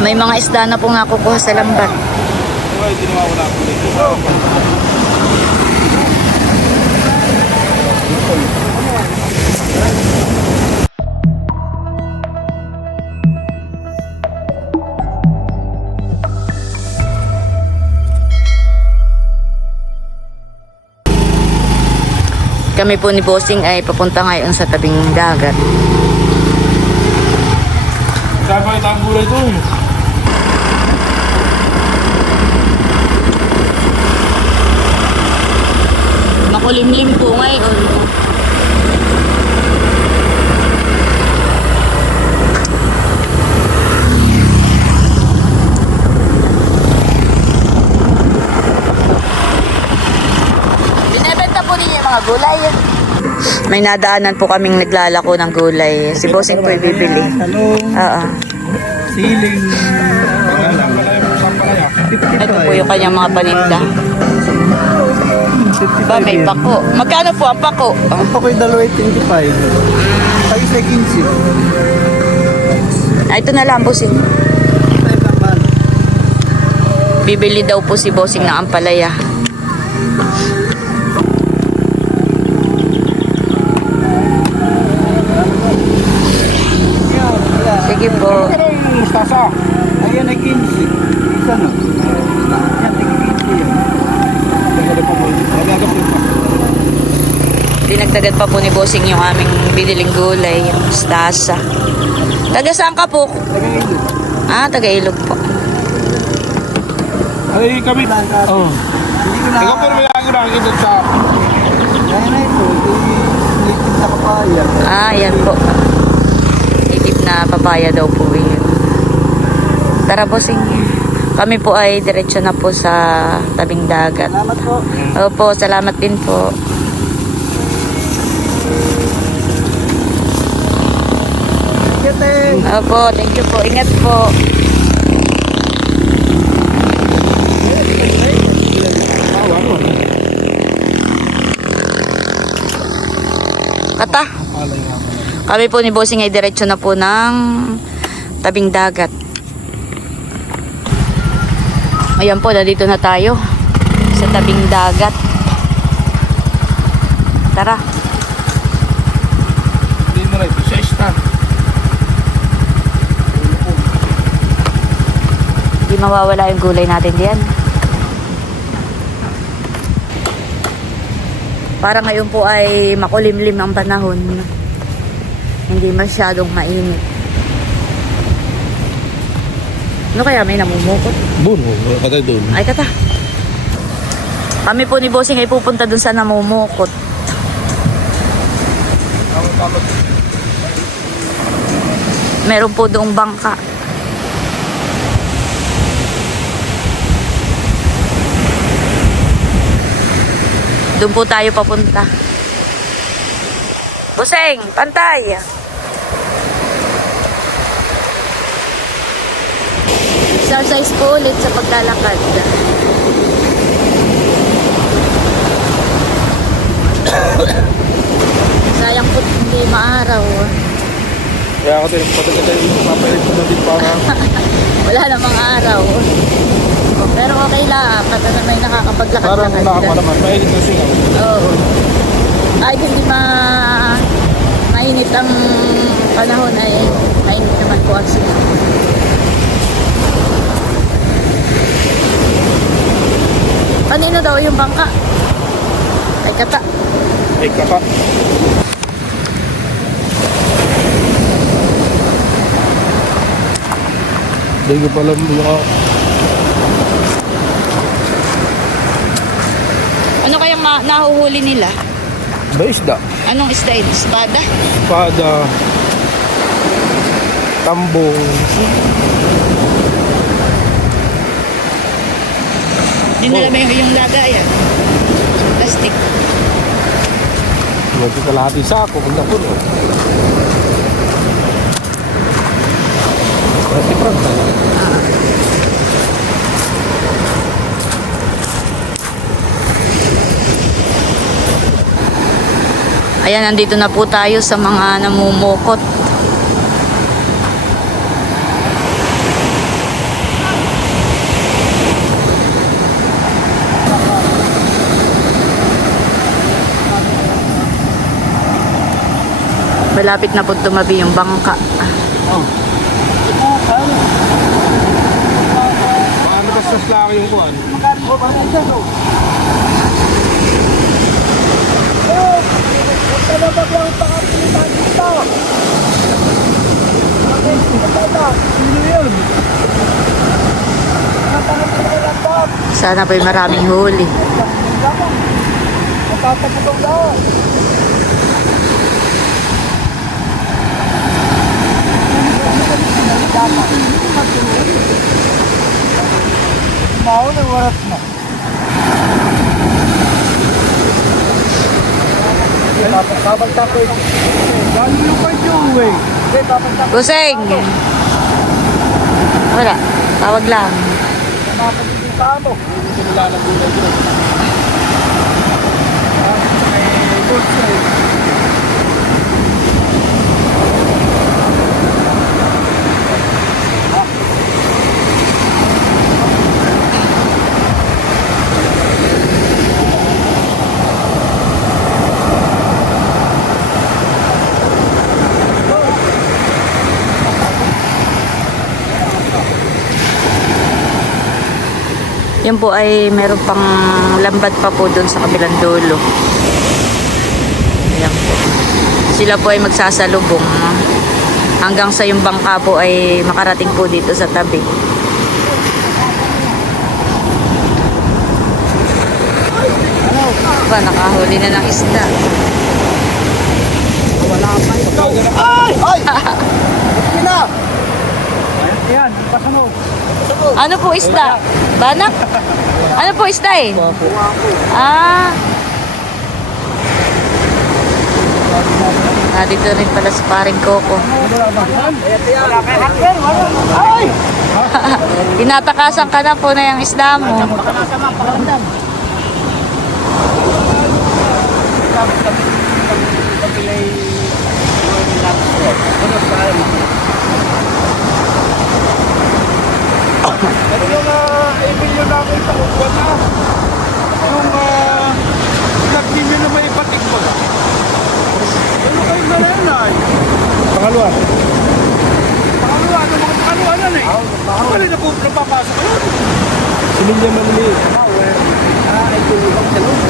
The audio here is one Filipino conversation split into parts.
May mga isda na pong nakukuha sa lambat. Kami po ni Bossing ay papunta ngayon sa tabing dagat. Dapat ang gulay ito. Makulimlim po ngayon. Binebenta po ninyo yung mga gulay. May nadaanan po kaming naglalako ng gulay. Si Bossing po bibili. Oo. Siling. Ito po yung kanyang mga paninda. Ba, may pako. Magkano po ang pako? Ang pako'y 2.25. Ay, sa 15. Ah, ito na lang, Bossing. Bibili daw po si Bossing ng ampalaya. Sige po. Mustasa. Ayan ay 15. Isa no. Yan, tingin 15 yan. Dinagdagan pa po ni Bossing yung aming biniling gulay, yung mustasa. Taga saan ka po? Ah, taga Ilog po. Ay, kami. Oo. Ikaw pero may lagi doon sa... Yan na ito. Native na papaya. Ah, yan po. Native na papaya daw po yun. Tara, Bossing. Kami po ay diretso na po sa tabing dagat. Salamat po. Opo, salamat din po. Opo, thank you po. Ingat po. Kata. Kami po ni Bossing ay diretso na po ng tabing dagat. Ayan po, nandito na tayo sa tabing dagat. Tara. Hindi mo rin. Sa istan. Hindi mawawala yung gulay natin diyan. Para ngayon po ay makulimlim ang panahon. Hindi masyadong mainit. Ano kaya may namumukot? Buno. Katay doon. Ay kata. Kami po ni Bossing ay pupunta dun sa namumukot. Meron po doong bangka. Doon po tayo papunta. Bossing, pantay. Exercise po ulit sa paglalakad. Sayang po hindi maaraw. Kaya ako din, patagal tayo papalit ko na din para... Wala namang araw. Pero okay lang, pati na may Parang nakakapaglakad-lakad. nakapa naman, mainit na singaw. Oo. Ay, hindi mainit ang panahon ay mainit naman po ang singaw. Kanino daw yung bangka? Ay, kata. Ay, kapa. Hindi ko pala mga... Ano kayang nahuhuli nila? Ba isda? Anong isda yun? Espada? Espada. Tambong. Dinala ba yung lagayan? Plastic. Medyo kalahati sako kung napuno. Pati prangka. Ayan, nandito na po tayo sa mga namumukot. Malapit na po tumabi yung bangka. Oh. Paano bastos lang yung kuhan? Sana po'y maraming huli. Buseng! Wala. Tawag lang. Yan po ay meron pang lambat pa po doon sa kabilang dulo. Ayan po. Sila po ay magsasalubong hanggang sa yung bangka po ay makarating po dito sa tabi. Ba, nakahuli na ng isda. Ay! Ay! Pina! Yan, pasunod. Ano po isda? Banak? Ano po isda eh? Ah. Dito rin pala sa paring Coco. Ay! Tinatakasan ka na po na yung isda mo. Ano yung i-million namin sa upuan na? Yung nag-email na may ipatik mo na? Ano kayo na rin ay? Pangalawa. Pangalawa? Ano mga pangalawa yan eh? Ano na po napapasok ko yun? Similya maliliit. Ito yung bang sa loob.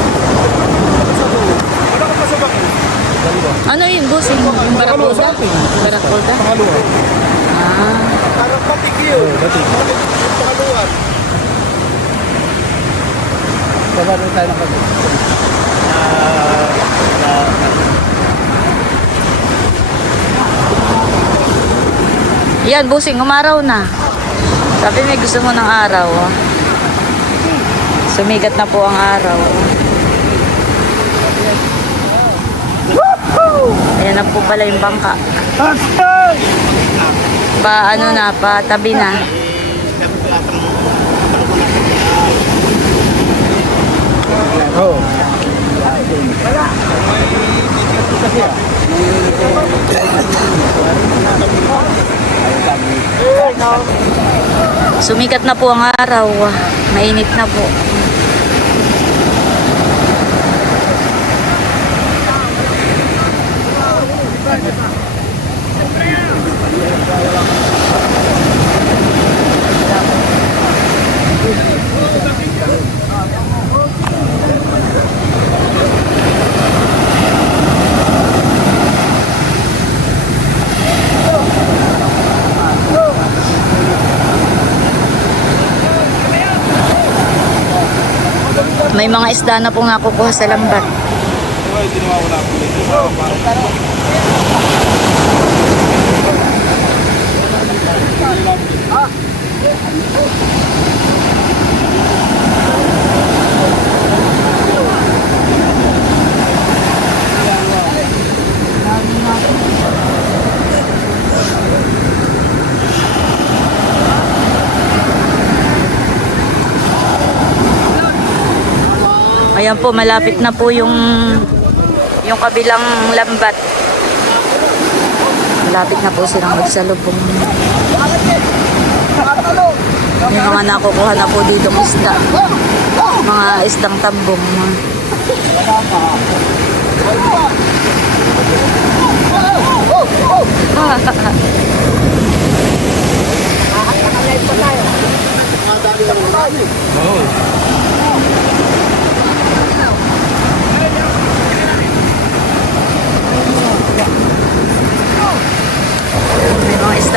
Ano ka pa sa bang? Ano yun, boss? Yung barakuda? Barakuda? Pangalawa. Ah. Parang patik yun. Patik. Pangalawa. Sabado tayo ng patik. Yan, busing, umaraw na. Sabi may gusto mo ng araw. Sumigat na po ang araw. Ayan na po pala yung bangka. Pa ano na, pa tabi na. Oh. Sumikat na po ang araw. Mainit na po. May mga isda na pong nakukuha sa lambat. Ayan po, malapit na po yung kabilang lambat. Malapit na po silang magsalubong. May mga nakukuha na po dito isda. Mga isdang tambong.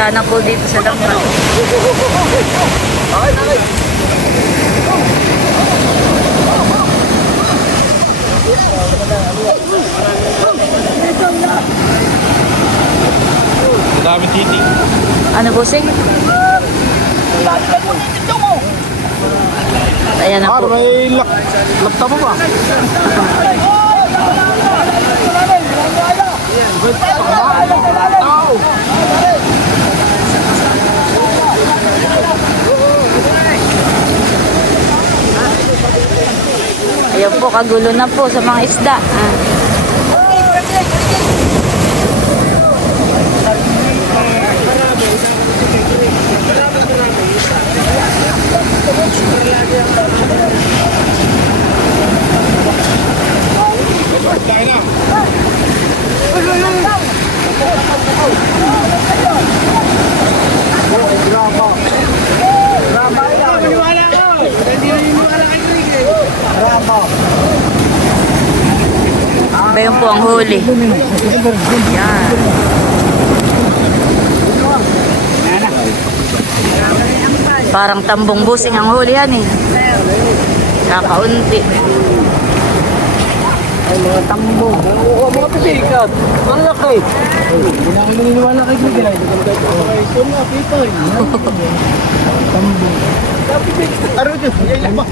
sana po dito sa dapat. Dami titing. Ano po, sing? Ayan na po. May laptop mo ba? Ayan po, kagulo na po sa mga isda. Ah. Bayan po ang huli. Yan. Parang tambong busing ang huli yan eh. Kakaunti. Ay, mga tambo. Oo, mga pipikat. Ang laki. Hindi na ako naniniwala kay Bigay. Ito na, pipay. Tambo. Aro dyan. Yan ba?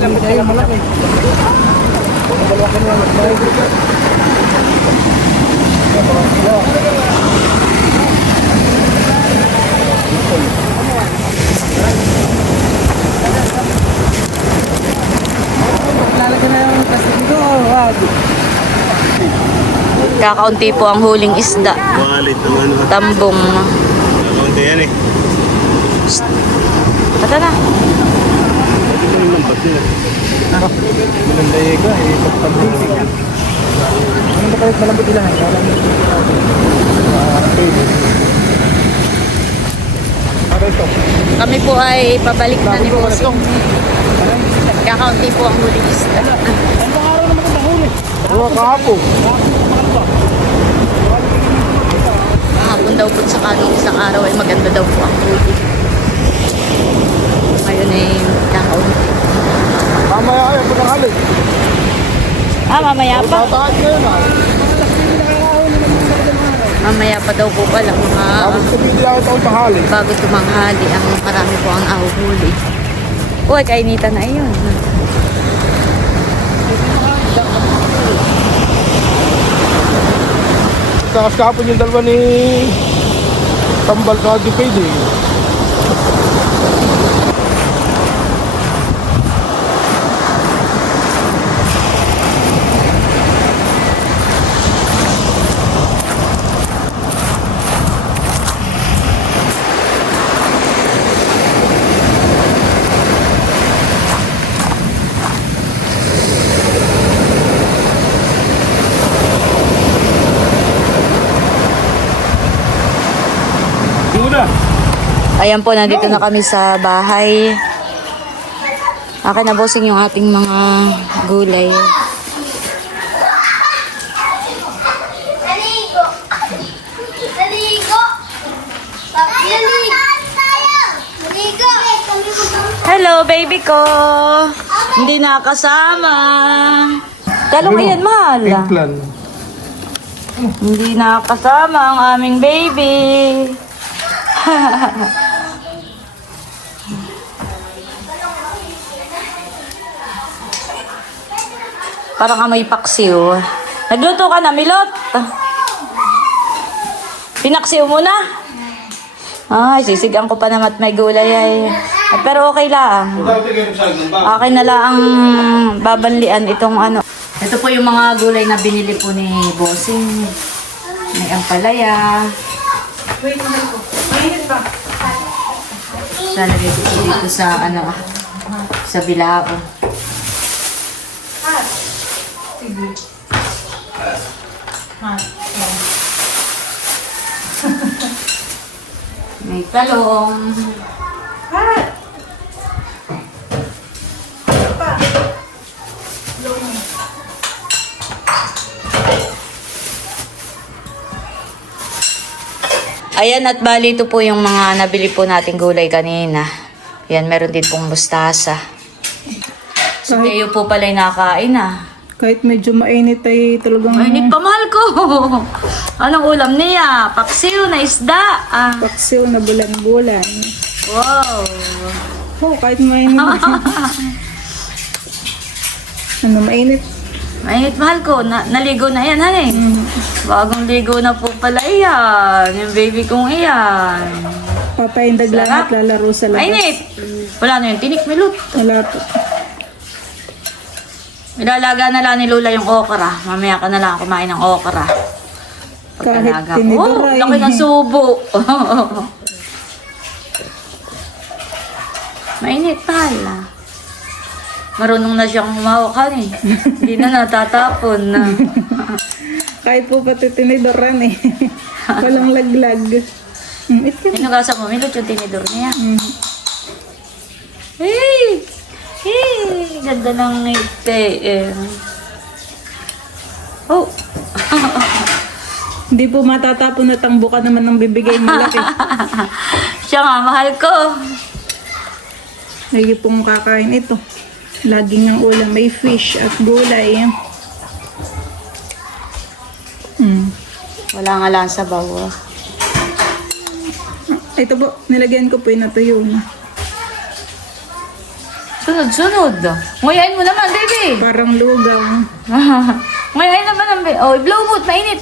Yan ba tayo malaki? Malaki na yan. Kakaunti po ang huling isda. Walit naman. Tambong. Kaunti yan eh. Kata na. Ito yung lampas nila. Ilang dayiga eh. Pagpabisig. Ano ba kahit malambot ilan eh? Kami po ay pabalik na ni Bossing. Kakaunti po ang huling isda. Oo, kahapon. Kahapon daw po sa kanong isang araw ay maganda daw po ang huli. Ngayon ay kakaunti. Mamaya ayaw po ng halik. Ah, mamaya pa. Tataas ngayon ah. Mamaya pa daw po pala mga Tapos kumili ako ito ng halik. bago tumanghali ang marami po ang ahuhuli. Uy, kainitan na yun. Tapos kahapon yung dalawa ni Tambal sa Dipede. Ayan po, nandito na kami sa bahay. Akin na Bossing yung ating mga gulay. Naligo. Naligo. Naligo. Hello, baby ko! Hindi nakasama. Talong yan, mahal. Eggplant. Hindi nakasama ang aming baby. Parang amoy paksiw. Nagluto ka na, Milot? Pinaksiw mo na? Ay, sisigang ko pa naman at may gulay ay. Pero okay lang. Akin na lang ang babanlian itong ano. Ito po yung mga gulay na binili po ni Bossing. May ampalaya. Lalagay ko po dito sa ano, sa bilao. May talong. Ayan, at bali ito po yung mga nabili po nating gulay kanina. Yan, meron din pong mustasa. Si Teo po pala'y nakain na. Kahit medyo mainit ay talagang Mainit pa, mahal ko. Anong ulam niya? Paksiw na isda. Ah. paksiw na bulan-bulan. Wow. Oh, kahit mainit. Ano, mainit? Mainit, mahal ko. Naligo na yan, honey. Bagong ligo na po pala iyan. Yung baby kong iyan. Papaindag lang Sarap. at lalaro sa labas. Mainit. Wala na yung tinik, milot. Wala po. Ilalaga na lang ni Lola yung okra. Mamaya ka na lang kumain ng okra. Kahit Pagkalaga ko. tinidor Oh, ay- laki ng subo. Mainit pala. Marunong na siyang humawakan eh. Hindi na natatapon. Kahit po pati tinidoran eh. Walang laglag. Ito. Hinugasan mo, milot yung tinidor niya. Mm. Hey! Hey! Ganda ng ngiti eh. Oh! Hindi po matatapon at ang buka naman ng bibigay mo laki. Siya nga, mahal ko. Lagi pong kakain ito. Laging ang ulam may fish at gulay. Wala nga lang sa bawa. Ito po, nilagyan ko po yung natuyo. Sunod-sunod. Nguyain mo naman, baby. Parang lugaw. Nguyain naman ang baby. Oh, blow mo, mainit.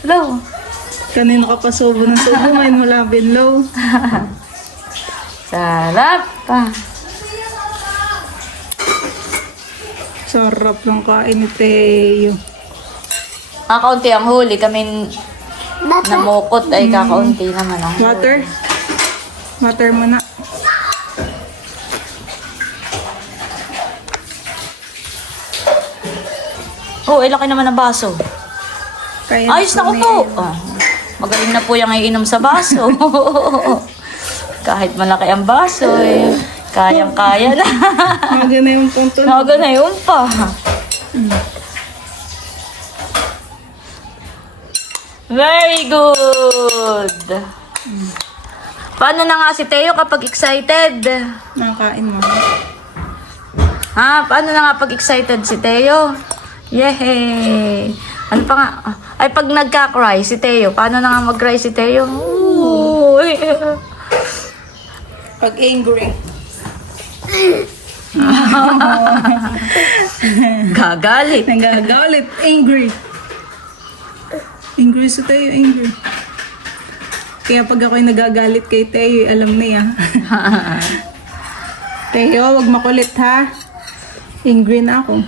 Blow. Kanino ka pa subo ng subo, ngayon wala binlow. Sarap pa. Sarap ng kain ni Teo. Kakaunti ang huli. Kami namukot ay kakaunti naman ang huli. Water? Water muna. Oh, laki naman ang baso. Kaya Ayos na ko po. Oh, magaling na po yung iinom sa baso. Kahit malaki ang baso eh. Kayang-kaya na. Maga na yung punto. Naga na yun pa. Very good. Paano na nga si Teo kapag excited? Nakakain mo. Ha? Paano na nga pag excited si Teo? Yehey! Ano pa nga? Ay, pag nagka-cry si Teo, paano na nga mag-cry si Teo? Ooh. Pag angry. Gagalit. Nagagalit. Angry. Angry sa Teo, angry. Kaya pag ako'y nagagalit kay Teo, alam niya. Teo, wag makulit ha. Angry na ako.